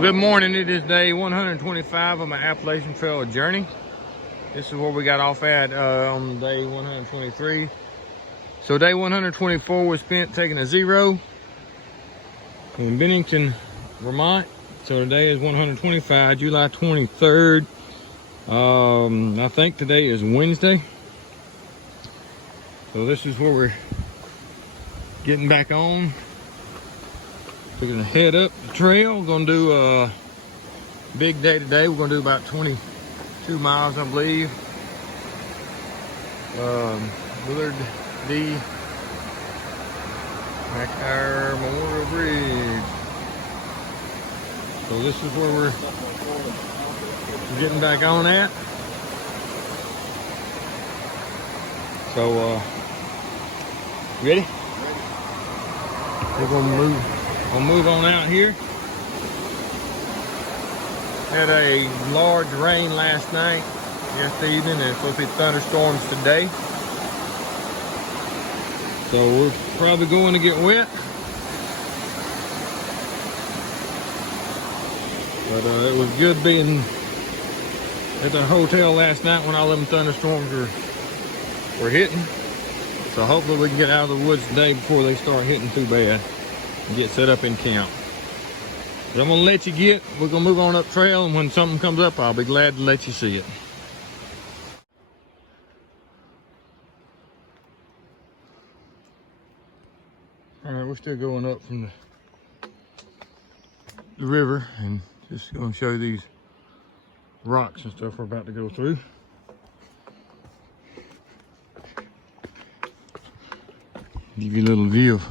Well, good morning. It is day 125 of my Appalachian Trail journey. This is where we got off at on day 123. So day 124 was spent taking a zero in Bennington, Vermont. So today is 125, July 23rd. I think today is Wednesday. So this is where we're getting back on. We're gonna head up the trail. We're gonna do a big day today. We're gonna do about 22 miles, I believe. Willard D. McIntyre Memorial Bridge. So this is where we're getting back on at. So ready? We're gonna move on out here. Had a large rain last night, yesterday evening, and it's supposed to be thunderstorms today. So we're probably going to get wet. But it was good being at the hotel last night when all them thunderstorms were hitting. So hopefully we can get out of the woods today before they start hitting too bad and get set up in camp. But I'm gonna let you we're gonna move on up trail, and when something comes up, I'll be glad to let you see it. All right, we're still going up from the river, and just gonna show you these rocks and stuff we're about to go through. Give you a little view of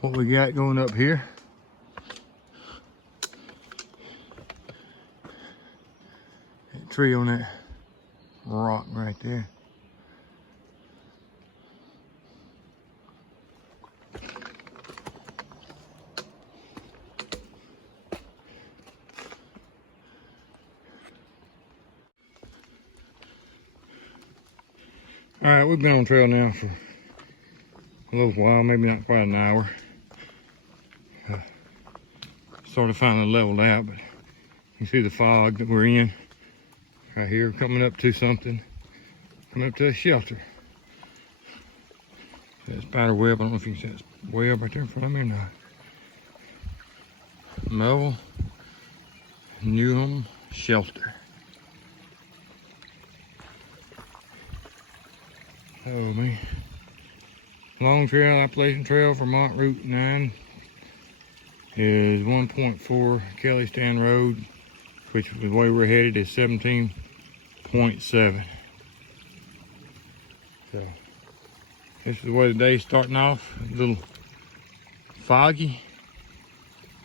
what we got going up here. That tree on that rock right there. All right, we've been on trail now for a little while, maybe not quite an hour. Sort of finally leveled out, but you see the fog that we're in right here, coming up to something, coming up to a shelter. That spider web, I don't know if you can see that web right there in front of me or not. Melville Newham Shelter. Oh man. Long Trail, Appalachian Trail, Vermont Route 9 is 1.4. Kelly Stand Road, which the way we're headed is 17.7. So this is the way the day's starting off. A little foggy,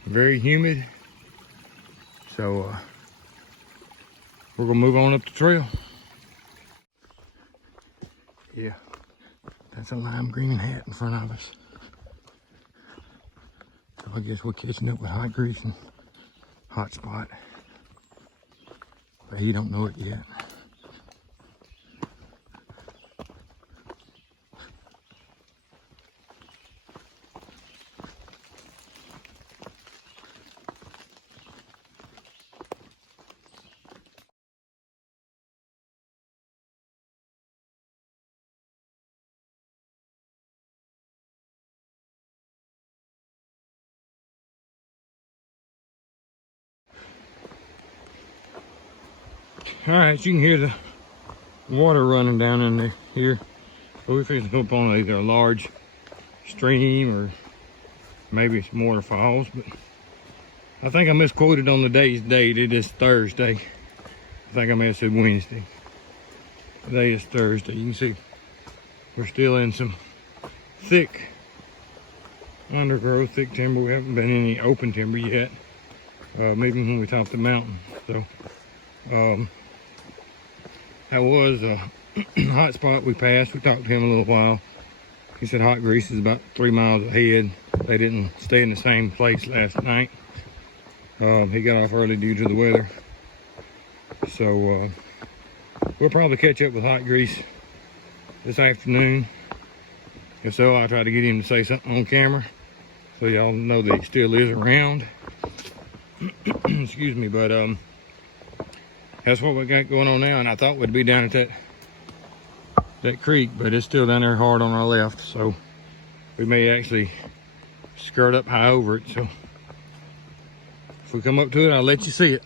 very humid. So we're gonna move on up the trail. Yeah. That's a lime green hat in front of us. So I guess we're catching up with Hot Grease and Hot Spot. But he don't know it yet. All right, you can hear the water running down in here. So we're fixing to go up on either a large stream or maybe some waterfalls, but I think I misquoted on the day's date. It is Thursday. I think I may have said Wednesday. Today is Thursday. You can see we're still in some thick undergrowth, thick timber. We haven't been in any open timber yet, maybe when we top the mountain. So that was a Hot Spot we passed. We talked to him a little while. He said Hot Grease is about 3 miles ahead. They didn't stay in the same place last night. He got off early due to the weather. So we'll probably catch up with Hot Grease this afternoon. If so, I'll try to get him to say something on camera so y'all know that he still is around. Excuse me, but that's what we got going on now. And I thought we'd be down at that creek, but it's still down there hard on our left. So we may actually skirt up high over it. So if we come up to it, I'll let you see it.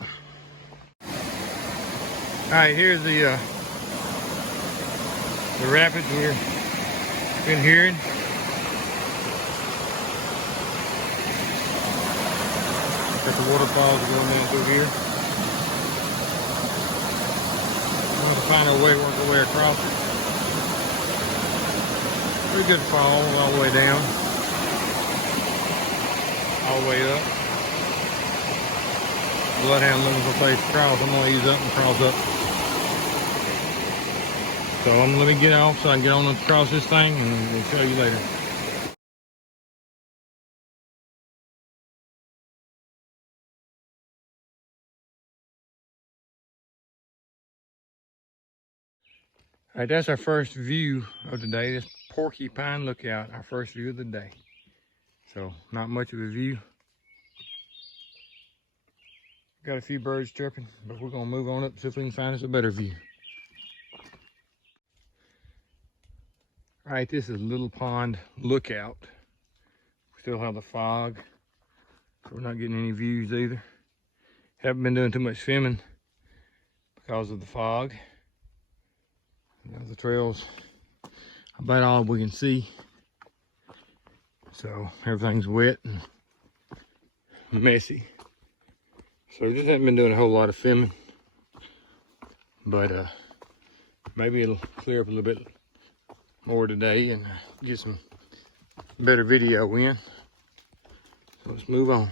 All right, here's the rapids we've been hearing. Got the waterfalls going down through here. I'm going to find a way, work our way across it. Pretty good fall all the way down, all the way up. Bloodhound looking for a place to cross. I'm going to ease up and cross up. So I'm going to get off so I can get on across this thing, and we'll show you later. All right, that's our first view of the day. This Porcupine Lookout, our first view of the day. So not much of a view. Got a few birds chirping, but we're gonna move on up and see if we can find us a better view. All right, this is Little Pond Lookout. We still have the fog, so we're not getting any views either. Haven't been doing too much filming because of the fog. The trail's about all we can see, so everything's wet and messy. So we just haven't been doing a whole lot of filming, but maybe it'll clear up a little bit more today and get some better video in. So let's move on.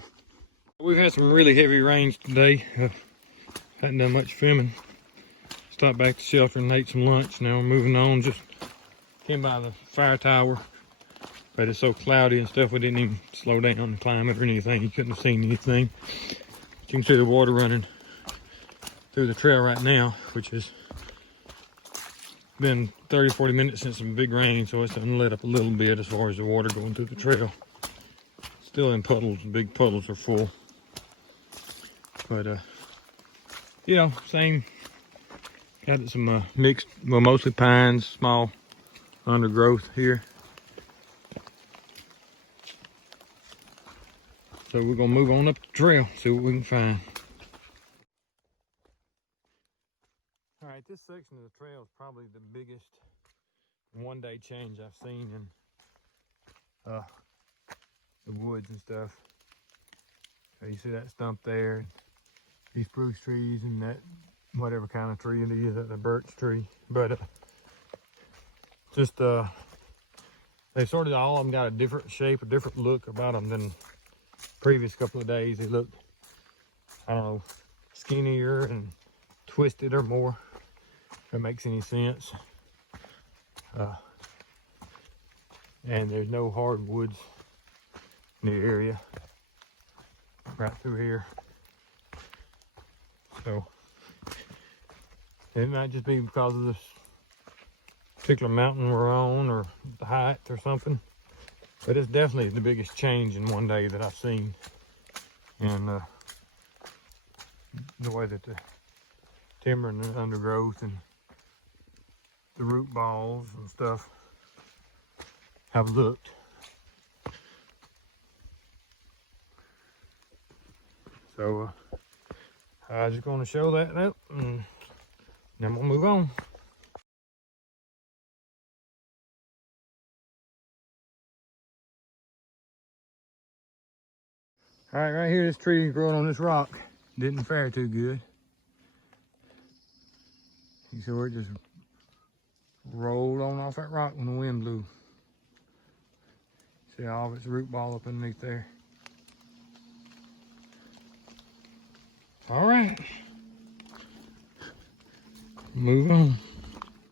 We've had some really heavy rains today. Hadn't done much filming. Stopped back to shelter and ate some lunch. Now we're moving on. Just came by the fire tower, but it's so cloudy and stuff we didn't even slow down and climb it or anything. You couldn't have seen anything. You can see the water running through the trail right now, which has been 30-40 minutes since some big rain, so it's done let up a little bit as far as the water going through the trail. Still in puddles. The big puddles are full, but you know, same. Got some mixed, well, mostly pines, small undergrowth here. So we're gonna move on up the trail, see what we can find. All right, this section of the trail is probably the biggest one-day change I've seen in the woods and stuff. So you see that stump there, these spruce trees, and that whatever kind of tree it is, a birch tree. But just they sort of all of them got a different shape, a different look about them than previous couple of days. They looked, I don't know, skinnier and twisted or more, if that makes any sense. And there's no hardwoods in the area right through here. So it might just be because of this particular mountain we're on, or the height or something. But it's definitely the biggest change in one day that I've seen. And the way that the timber and the undergrowth and the root balls and stuff have looked. So I'm just going to show that up, and then we'll move on. All right, right here, this tree growing on this rock didn't fare too good. You see where it just rolled on off that rock when the wind blew. See all of its root ball up underneath there. All right, move on.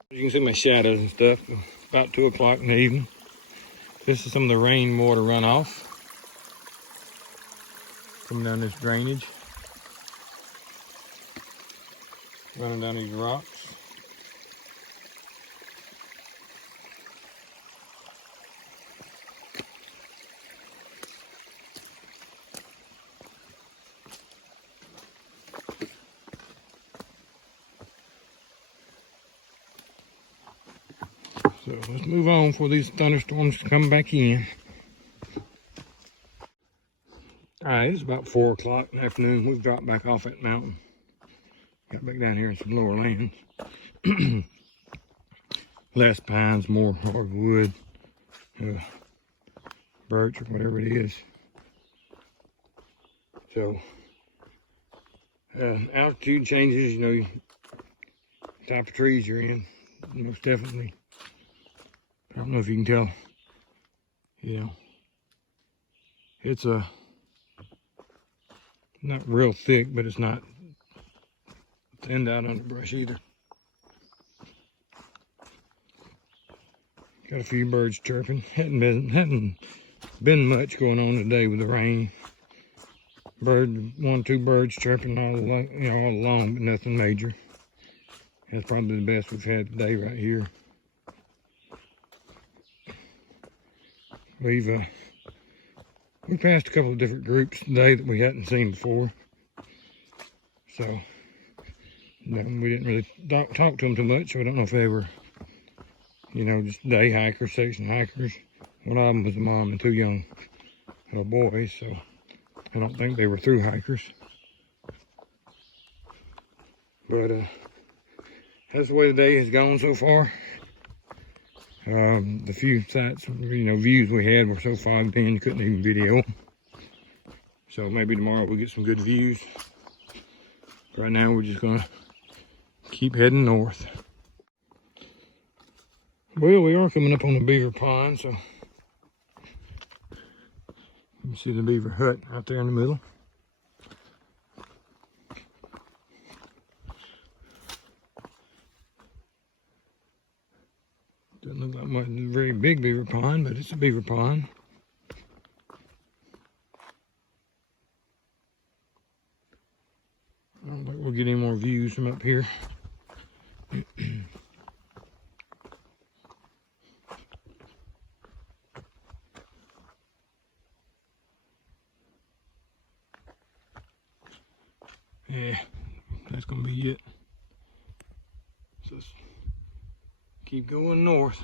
You can see my shadows and stuff. About 2 o'clock in the evening. This is some of the rainwater runoff coming down this drainage, running down these rocks. So let's move on before these thunderstorms come back in. All right, it's about 4 o'clock in the afternoon. We've dropped back off that mountain. Got back down here in some lower lands. Less pines, more hardwood, birch or whatever it is. So, altitude changes, you know, type of trees you're in, most definitely. I don't know if you can tell, you know, it's not real thick, but it's not thinned out underbrush either. Got a few birds chirping. Hadn't been much going on today with the rain. One, two birds chirping all along, but nothing major. That's probably the best we've had today right here. We passed a couple of different groups today that we hadn't seen before. So we didn't really talk to them too much. So I don't know if they were, you know, just day hikers, section hikers. One of them was a mom and 2 young boys, so I don't think they were through hikers. But that's the way the day has gone so far. The few sites, you know, views we had were so fogged in you couldn't even video. So maybe tomorrow we'll get some good views. Right now we're just gonna keep heading north. Well, we are coming up on a beaver pond, so you can see the beaver hut right there in the middle. Doesn't look like much, a very big beaver pond, but it's a beaver pond. I don't think we'll get any more views from up here. Yeah, that's gonna be it. So let's keep going north.